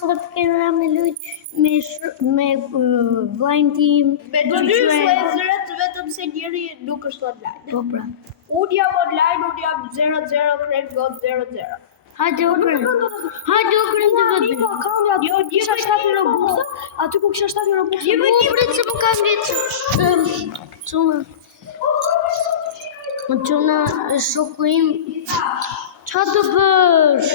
sot kena me lujt me vllajin tim. Me të dy vëllezërat vetëm se njëri nuk është online. Po pra. Unë jam online, unë jam 0-0 krejt got 0-0. Hajde okren të vëtë. Jo, kisha 7 Robuxa, aty ku kisha 7 Robuxa. Po prit se më ka ngecë. Çuna shoku im. Qa të bësh?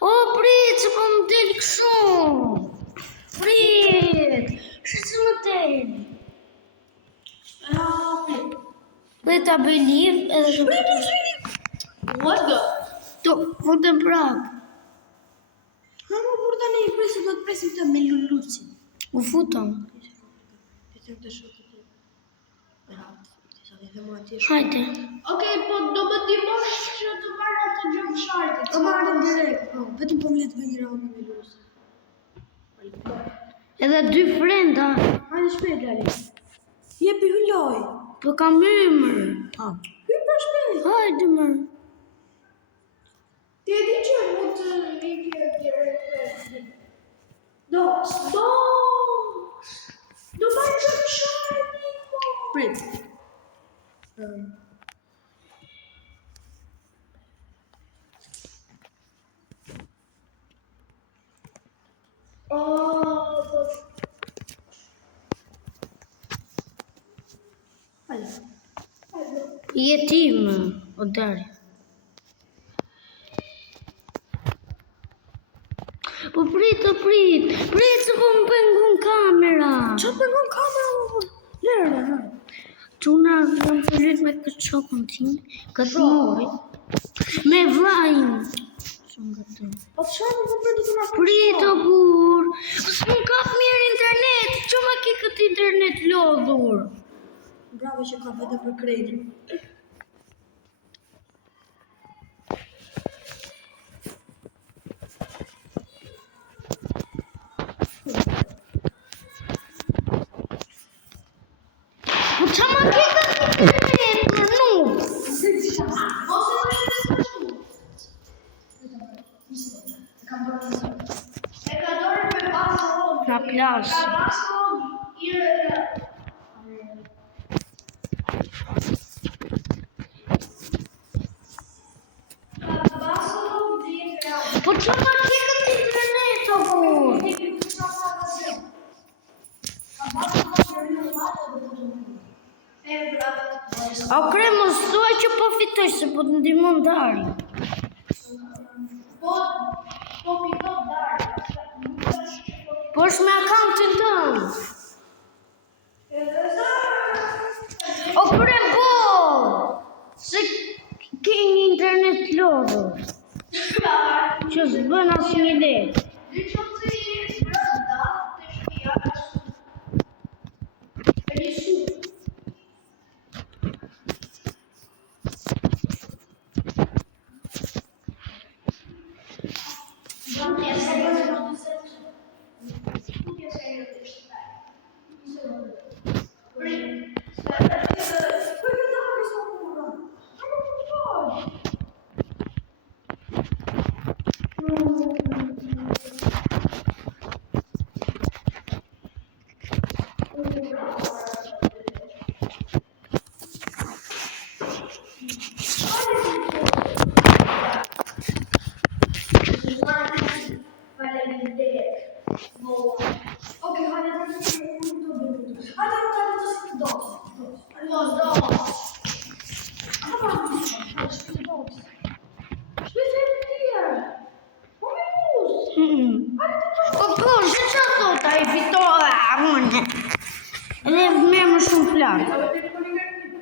O, prit, që po më del këshu. Prit, që më del. Prit ta bëj liv edhe shumë. Vërdo. To, vërdën prap. Në më burda në i presi, do të presim të me lulluci. U futëm. Hajde. Okej, po do më timosh që të marrë atë gjëmë shartit. O marrë direkt, vetëm po më letë vënjëra unë me lusë. Edhe 2 frenda. Hajde shpejt, Lali. Jepi hylloj. Po kam ymër. Hyj për shpejt. Hajde më. Ti e di që mund të rikje direkt. Do marrë gjëmë shartit. Prit. Jetim, o darë. Po prit se po më pengon kamera. Qa pengon kamera? Lërë. Çuna jam përrit me këtë shokun tim, këtë mori. Me vllajin. Shumë gëtë. Po të shumë po për të të marrë. Prit o bur. S'më kap mirë internet. Që ma ke këtë internet lodhur? Bravo që ka vete për kredi. Po që ma ke këtë internet për nuk? Na plasë. Po që ma ke këtë internet o bur? O kremo thuaj që po fitoj se po të ndihmon Dari. Po fiton Dari. Po është me akauntin tënë. O krem po! Se ke një internet lodhur. Që s'bën asë një lekë.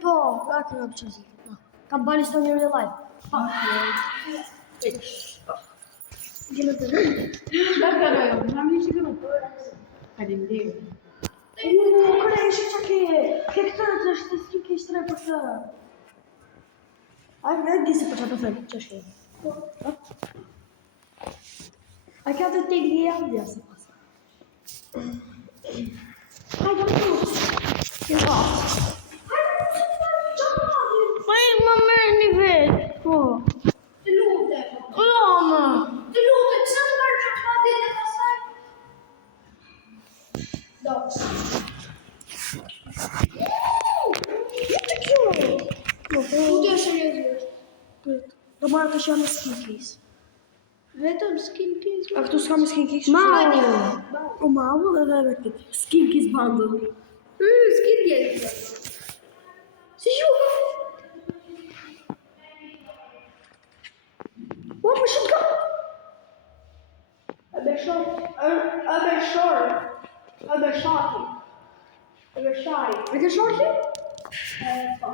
Po, atë në pëqësit. Kam bali së një live. Gjellë të rëndë. Kërë e shë që ke këtë të është të s'ki ke shtre për të. A në disi për që të thëmë, që shke. A ka të te gje javë dhe asë pasë. Hajde. Po e më merr një vetë. Po. Të lutem. Jo më. Të lutem, pse të marrë çapatin e pastaj? Do. Nuk është seriozisht. Do marrë të shanë skin case. Vetëm skin case. A këtu s'ka me skin case? O mau edhe me këtë. Skin case bundle. Skin case. Si ju? O, më shumë ka. A be shoti. E ke shorti? Po.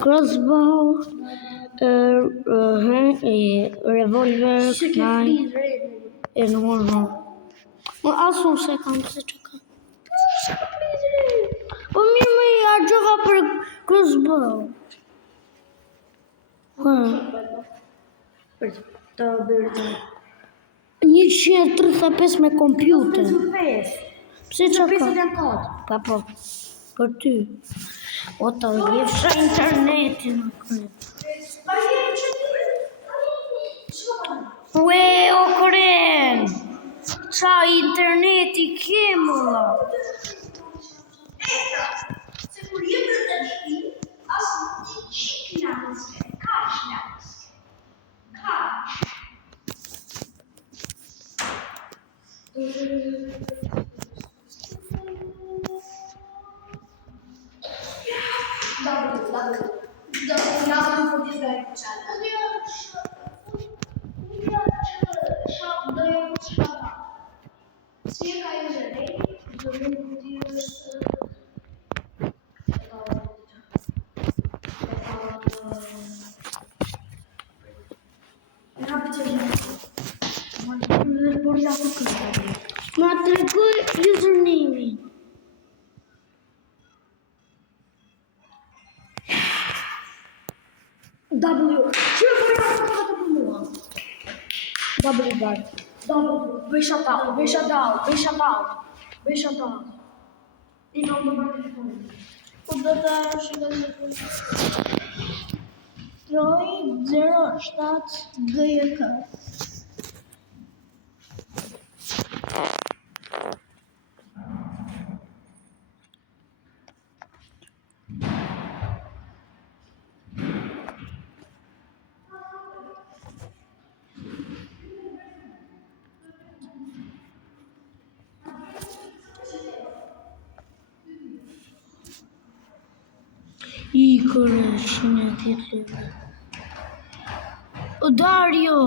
Crossbow, revolver, knife, e në morë. Më asu se kam se që ka. Po mirë më i argjova për crossbow. Për të bërë të. 135 me kompjuter. 55. Pse që ka? 50 janë katë. Pa po, për ty. O të jefësha internetin në kërë. Ue, o kërën! Qa interneti kemë, la? Se kur jetë në të shpi, asë një qikë në nëske, kash në nëske. Kash. Ma të regoj username-in. W. Që e përja të për mua? W guard. W. Bëj shutdown. I kam të bërë telefonin. Po do të shikoj në punë. Troj 07 GK. I kërë shime tjetë. O Dario,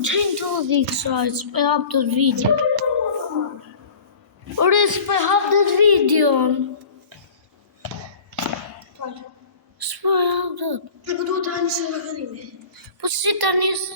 qenë të dhikë sajtë, s'pe hap të video. Ore, s'pe hap të videon. S'pe hap të. Që këtë duhet të hanë se nga këllimi. Po si të njësë?